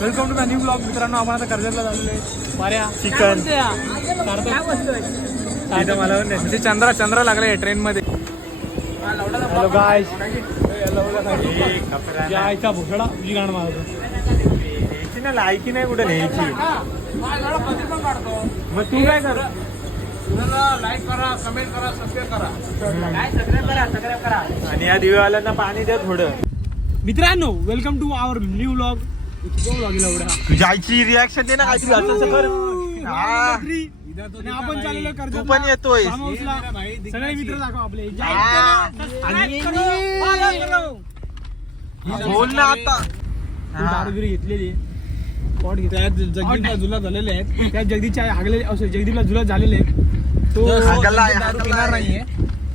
Welcome to my new blog. मित्रांनो, आपण आता कर्जतला झालेलो आहे. मार्या चिकन म्हणजे चंद्रा लागलाय ट्रेन मध्ये. हॅलो गाईस, यायचा भोसडा तुझी गाणं मारतो ना लायकी नाही कुठे न्यायची. मग तू काय कर, लाईक करा, कमेंट करा, सबस्क्राईब करा. आणि या दिवेवाल्यांना पाणी द्या थोडं. मित्रांनो, welcome to our new blog. तुझ्या आईची रिॲक्शन दे ना काहीतरी असं कर. आपण चाललेलो तू कर्जत पण येतोय. सगळे मित्र दाखव आपले. बोल ना आता. दारूगिरी घेतलेली पॉट घेतल्या जगदीपला जुलाब झालेले आहेत. त्या जगदीपच्या हागले जगदीपला जुलाब झालेले आहेत. तो दारू पिणार नाहीये.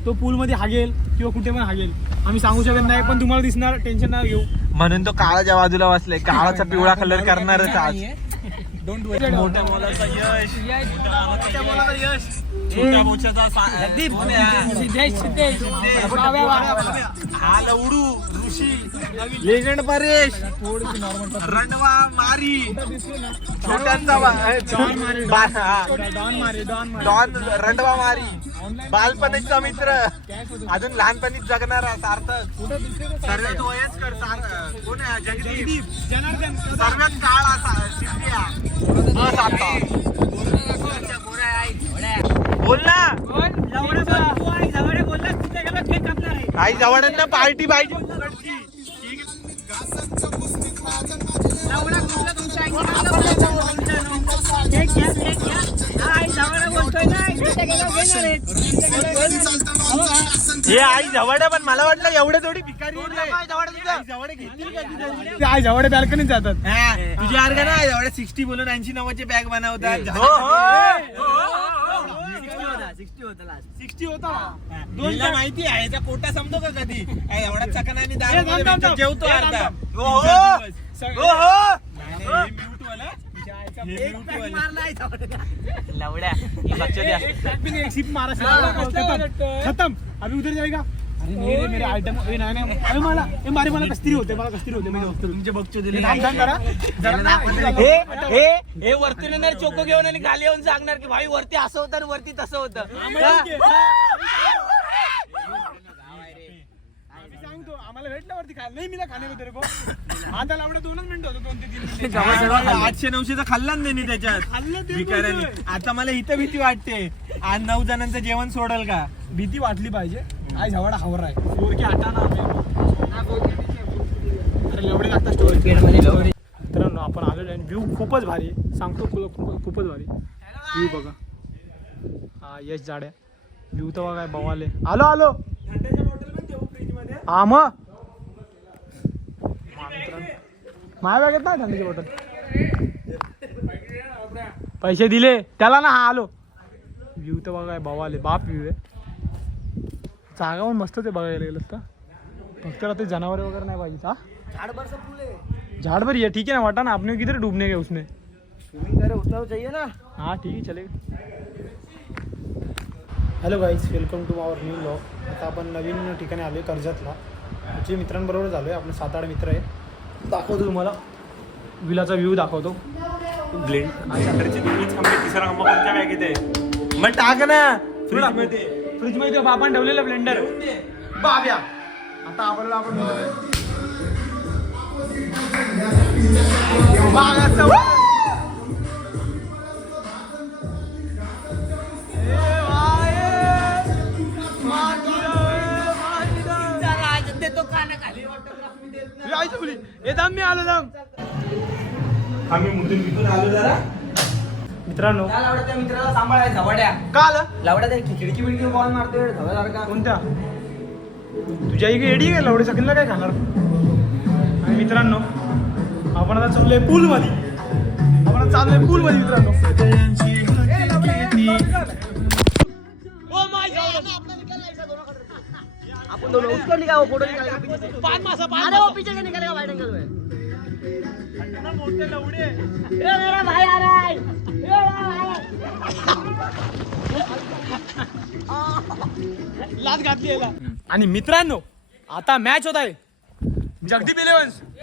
तो पूल मध्ये हागेल किंवा कुठे पण हागेल, आम्ही सांगू शकत नाही. पण तुम्हाला दिसणार, टेन्शन नाही घेऊ. म्हणून तो काळाच्या बाजूला बसलाय. काळाचा पिवळा कलर करणारच आज. डोंट मोठ्या मोलाचा यश, मोठ्या मोलाचा यश, छोट्या मोच्याचा हा लवडू ऋषी, लेजंड परेश, रणवा मारी, छोट्यांचा डॉन, रणवा मारी, बालपणीचा मित्र, अजून लहानपणीच जगणारा सार्थक, सर्वात वयस्कर कोण आहे? जगदीप, जनार्दन, सर्वात काळ असा शिंद्या. बोल ना आई, जवळना पार्टी पाहिजे. हे आई जवळ, पण मला वाटलं एवढे थोडी भिकारी आई जवळ बॅल्कनीत जातात. तुझी अर्ग ना एवढे 60 बोलून 80-90 बॅग बनवतात. 60 होता. तुला माहिती आहे याचा कोटा समजतो का कधी? एवढा चकनाने जेवतो अर्धा. खतम. अभी उधर जाएगा. अरे नाही रे, मेरे आयटम नाही. अरे मला कस्त्री होते, मला कस्त्री होते. मी तुमचे बघतो दिले. हे वरतून येणार चोको घेऊन आणि खाली येऊन सांगणार की भाई वरती असं होतं आणि वरती तसं होतं. सांगतो आम्हाला भेटलं वरती खायला. नाही, मी खाणे होते रे भाऊ. आता लावडा 2 मिनिटं होतं, 2 ते 3 मिनिटं. 800-900 खाल्ला ना त्यांनी त्याच्यात भिकाऱ्यांनी. आता मला इथं भीती वाटते, आज 9 जणांचं जेवण सोडल का? भीती वाटली पाहिजे. आई झवाडा हवर आहे. 4K आटाना अरे लवडे लागतात स्टोरेज मध्ये. मित्रांनो, आपण आलेलो आहे. व्ह्यू खूपच भारी सांगतो, खूपच भारी व्ह्यू बघा. हा यश जाड्या व्ह्यू तर बघा, बवाले. आलो हा मग माझ्या बॅगेत नाही थंडीची बॉटल. पैसे दिले त्याला ना. हा आलो. व्ह्यू तर बघा बवाले, बाप व्ह्यू आहे. जागा पण मस्तच आहे बघायला गेलं तर. फक्त रात्री जनावरे वगैरे नाही पाहिजे. हा झाड़ भर ये, ठीक है ना. वाटा ना आपने किधर डूबने गए उसमें. उतना चाहिए ना. हाँ ठीक है, चलेगा. Hello guys, welcome to our new blog. आता आपण नवीन ठिकाणी आलो आहे कर्जतला. जे मित्रांबरोबर झालो आहे. आपले 7-8 मित्र आहे. दाखवतो तुम्हाला विलाचा व्ह्यू दाखवतो. ब्लेंड तिसरा खांबा कोणत्या बॅगेत आहे? मग टाक ना फ्रीज मध्ये आपण ठेवलेलं ब्लेंडर बाब्या. आता आपल्याला आपण मी आलो दम. आम्ही मुठून आलो जरा. मित्रांनो, त्या मित्राला सांभाळायचा वड्या का आलं? लावड्या त्या खिडकी बिडकी बॉल मारतोय धवासारखा. कोणत्या? तुझ्या इकडे एडी आहे लावडे सगळ्यांना काय खाणार? आणि मित्रांनो, आपण आता चाललोय पूल मध्ये. मित्रांनो. आपण दोनों उसको निकालो, फोटो निकालो. पान मासा अरे वो पीछे से निकलेगा वाइड एंगल में. मोठे लवडे. ए मेरा भाई आ रहा है. लाच घातली याला. आणि मित्रांनो, आता मॅच होत आहे जगदीप 11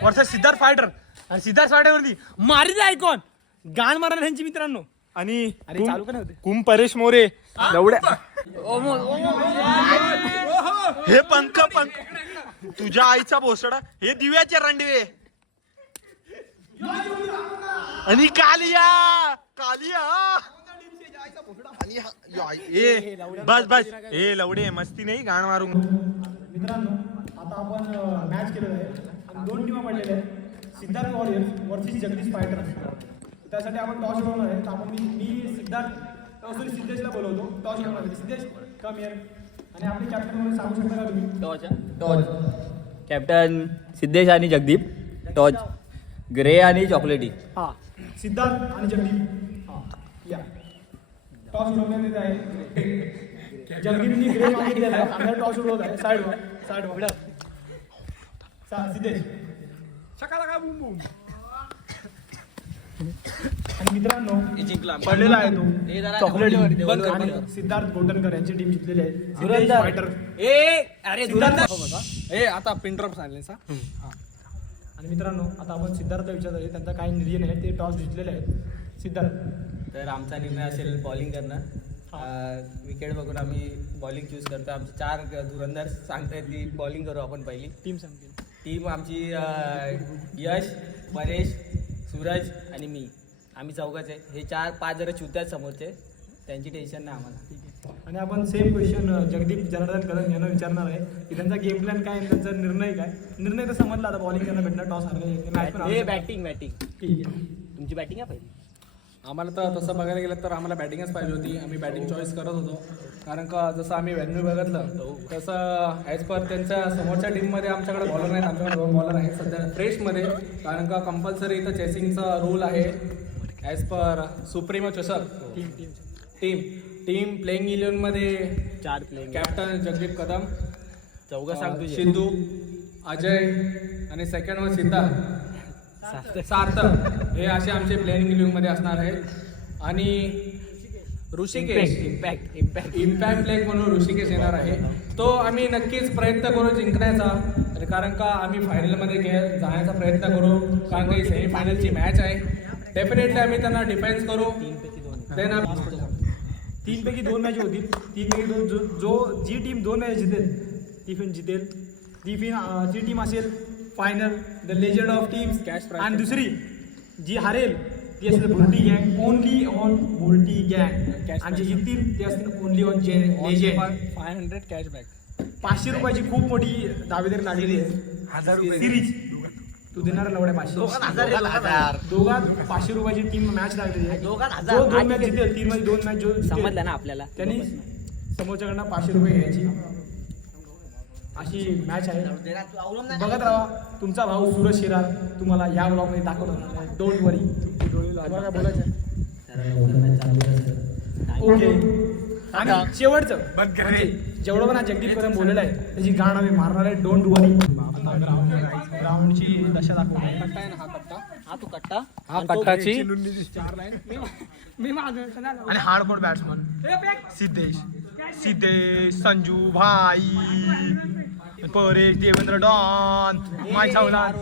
वर्सेस सिद्धार्थ फायटर. आणि सिद्धार्थ फाट्यावरती मारील आयकॉन गाण मारणार यांची मित्रांनो. आणि अरे चालू का नव्हते कुम परेश मोरे एवढ्या हे पंख तुझ्या आईचा भोसडा हे दिव्याचे रांडवे आणि कालिया ए बस ए लवडे मस्ती नाही गाण मारू. मित्रांनो आता आपण मॅच केलेला आहे आणि 2 टीमा पडलेल्या आहेत. Siddharth warriors versus Jagdish fighter. त्यासाठी आपण टॉस बनवणार आहे. तर आपण मी सिद्धेशला बोलवतो टॉस बनवणार आहे. Siddhesh come here. आणि आपले कॅप्टन म्हणून सांगू शकता का तुम्ही? टॉच कॅप्टन सिद्धेश आणि जगदीप. टॉच ग्रे आणि चॉकलेटी. हा सिद्धार्थ आणि जगदीप. हा या टॉस उडवण्यात येत आहे. जगदीपनी ग्रे मागितलेला आहे. आपल्याला टॉस उडवत आहे. साईड सिद्धेश शकाला बूम बूम. आणि मित्रांनो पडलेला आहे तो चॉकलेट. आणि सिद्धार्थ गोटनकर यांची टीम जिंकलेली आहे. सिद्धेश फायटर. आता पिंड्रॉप सायलेन्स. आणि मित्रांनो आता आपण सिद्धार्थला विचारत आहे त्यांचा काय निर्णय आहे. ते टॉस जिंकलेले आहेत. सिद्धार्थ तर आमचा निर्णय असेल बॉलिंग करणं. विकेट बघून आम्ही बॉलिंग चूज करतो. आमचे 4 धुरंधर सांगतायत की बॉलिंग करू आपण पहिली. टीम सांगतील. टीम आमची यश, परेश, सूरज आणि मी. आम्ही चौघच आहे. हे 4-5 जरा चुत्यात समोरचे. त्यांची टेन्शन नाही आम्हाला. आणि आपण सेम क्वेश्चन जगदीप जनार्दन कदम यांना विचारणार आहे की त्यांचा गेम प्लॅन काय, त्यांचा निर्णय काय. निर्णय तर समजला आता बॉलिंग करणं भेटणार. टॉस हरले. बॅटिंग ठीक आहे. तुमची बॅटिंग आहे पहिली. आम्हाला तर तसं बघायला गेलं तर आम्हाला बॅटिंगच पाहिजे होती. आम्ही बॅटिंग चॉईस करत होतो कारण का जसं आम्ही व्हेन्यू बघितलं तसं ॲज पर त्यांच्या समोरच्या टीममध्ये आमच्याकडे बॉलर नाहीत. आमच्याकडे 2 बॉलर आहेत सध्या फ्रेशमध्ये. कारण का कंपल्सरी इथं चेसिंगचा रूल आहे ॲज पर सुप्रीमो चषक. टीम प्लेइंग 11मध्ये 4 प्लेइंग. कॅप्टन जगदीप कदम, चौघं सांगतो. सिद्धू, अजय आणि सेकंडवर सिद्धार्थ सार्थक. हे असे आमचे प्लेइंग 11मध्ये असणार आहेत. आणि ऋषिकेश इम्पॅक्ट प्लेयर म्हणून ऋषिकेश येणार आहे. तो आम्ही नक्कीच प्रयत्न करू जिंकण्याचा. कारण का आम्ही फायनलमध्ये जाण्याचा प्रयत्न करू. कारण का ही सेमीफायनलची मॅच आहे. डेफिनेटली आम्ही त्यांना डिफेन्स करू. देन 3 पैकी 2 मॅच होतील. 3 पैकी 2 जी टीम 2 मॅच जितेल ती पण जितेल. जी टीम असेल final the legend of teams. आणि दुसरी जी हारेल ती असेल भोलटी गँग. ओनली ऑन भोलटी गँग. आणि जे जिंकतील ते असतील ओनली ऑन लेजंड. 500 कॅशबॅक. 500 रुपयाची खूप मोठी दावेदारी लागलेली आहे. 1000 रुपये सिरीज तू देणार लवड्या 500. दोघात 500 रुपयाची टीम मॅच लागलेली आहे. जो 2 मॅच जितेल 3 मध्ये 2 मॅच जो समजलं ना आपल्याला. त्यांनी समोरच्याकडनं 500 रुपये घ्यायची अशी मॅच आहे. बघत राहा. तुमचा भाऊ सूरज शिरार तुम्हाला या ब्लॉगमध्ये दाखवणार. डोंट वरी. तुम्हाला काय बोलायचं ओके. आणि शेवटचं जेवढं पण जगदीप कदम बोललेलं आहे त्याची गाणं आम्ही मारणार आहे. डोंट वरी. ग्राउंडची दशा दाखवणार. हा कट्टाची आणि हार्डकोर बॅट्समन सिद्धेश संजू भाई परेश देवेंद्र डॉन माय सावलान.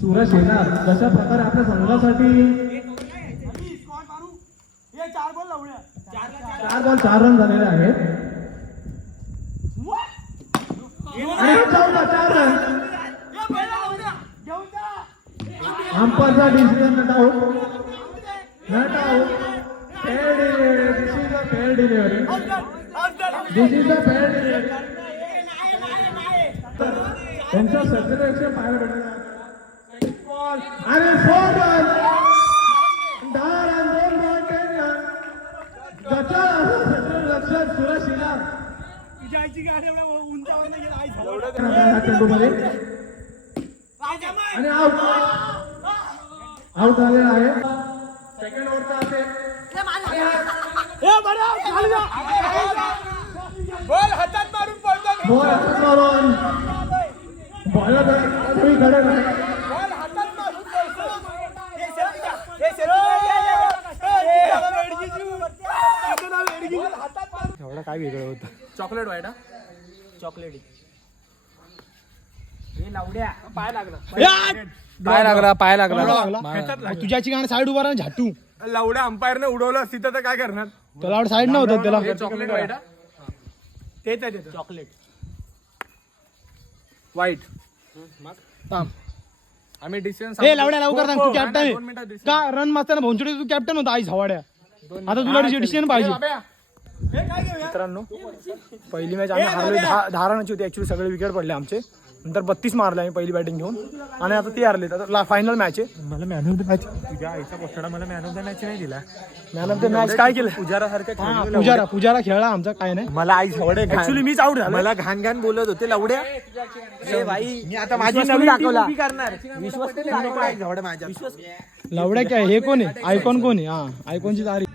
सूरज येणार जशा प्रकारे आपल्या संघासाठी 4 बॉल 4 रन झालेले आहेत. आणि 4 रन. अंपायरचा decision not out. Fair delivery. This is a fair delivery. त्यांच्या सत्तेपेक्षा पाहायला भेटणार. आणि 4 रन 10 रन 2 बॉल 10 रन. त्याच्या लक्षात सुरेश शिलार आणि आउट झालेला आहे. सेकंड ओव्हरचा असेल. बॉल हातात मारून पळतो. बॉल हातात मारून बॉलर खडे नाही. बॉल हातात मारून पळतो. काय वेगळं होतं. चॉकलेट व्हाईट हा चॉकलेट हे लावड्या पाय लागला पाय लागला तुझ्याची गाणं साईड उभा राहा झाटू. लावड्या अंपायरने उडवलं असती तर काय करणार? त्याला साईड नव्हतं त्याला. चॉकलेट व्हाईट हा तेच आहे ते. चॉकलेट व्हाईट थांब. आम्ही डिसिजन ए लावड्या लवकर सांग तू कॅप्टन आहे का? रन मारताना भोंचडे तू कॅप्टन होता आई झवाड्या. आता तुला डिसिजन पाहिजे. मित्रांनो पहिली मॅच आम्ही हारलो 10 रनची होती ऍक्च्युली. सगळे विकेट पडले आमचे. नंतर 32 मारले आम्ही पहिली बॅटिंग घेऊन आणि आता ते हारले. आता फायनल मॅच आहे. मला मॅन ऑफ द मॅच तुझ्या आईचा पोस्टाला मला मॅन ऑफ द मॅच नाही दिला. मॅन ऑफ द मॅच काय केलं? पुजारा खेळला आमचा काय नाही. मला आई झवडे ऍक्च्युली मीच आउट झालो. मला घाण घाण बोलत होते लावड्या. भाई मी आता माझी विश्वास नवीन दाखवला. टीम उभी करणार. विश्वास झवडे माझ्या लावड्या काय हे कोण आहे? आयकॉन कोण आहे? हा आयकॉनची तारीख